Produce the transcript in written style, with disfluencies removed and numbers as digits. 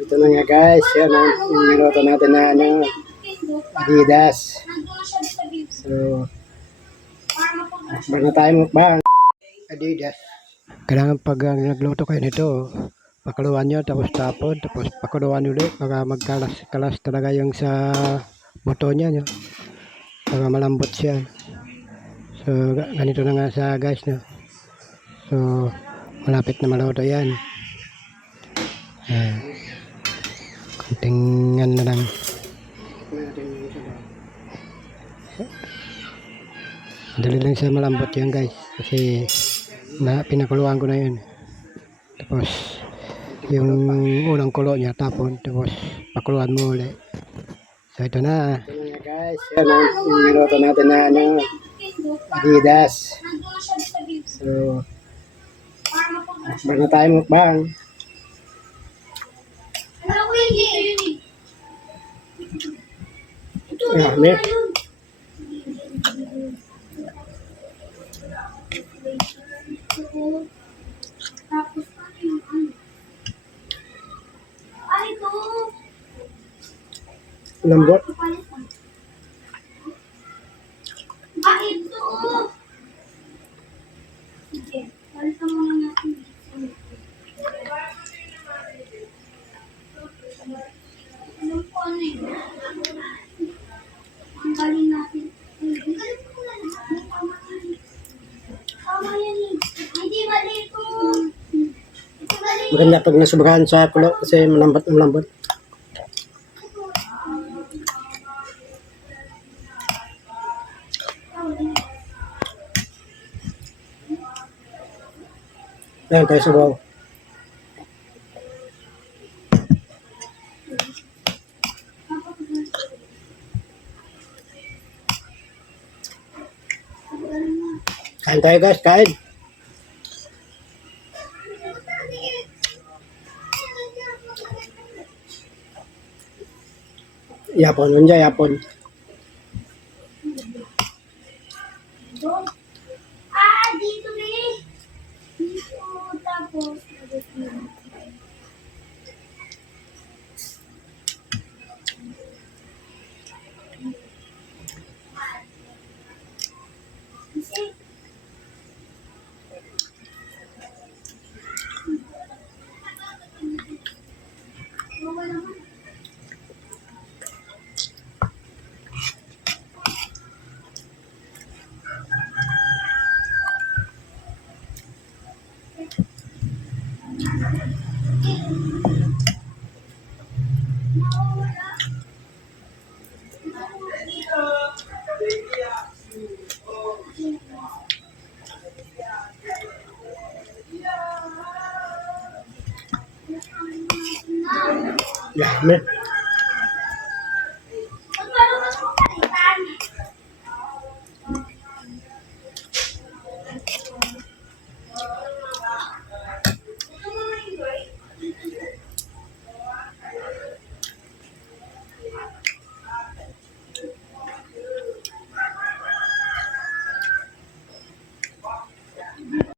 Ito na nga guys, yan ang niluto natin na Adidas. So, mukbang na tayo mukbang. Adidas. Kailangan pag nagluto kayo nito, pakuluan nyo, tapos tapon, tapos pakuluan ulit para magkalas talaga yung sa buto niya, no? Para malambot siya. So, ganito na nga sa guys, no? So, malapit na maluto yan. Kunting na lang. Madali lang siya malambot yan guys. Kasi pinakuluan ko na yun. Tapos, yung unang kulo niya tapon. Tapos, pakuluan mo ulit. So, ito na. Ito na guys. Yan yung niluto natin na Adidas. So, mukbang na tayo mukbang. Ayan, Tapos ano yung ano? Ay, ito! Lambot. Ah, ito! Sige, palitan muna natin dito. Alam ko ano yun? Ang galing natin. Ang galing ko na lahat. Tama yan eh. Hindi mali ito. Maganda pag nasubahan sa kulo kasi malambot. Ayan tayo sa bawah. Kain tayo guys, kain. Yapon, manja yapon. Dito eh. Dito, tapos. Ya,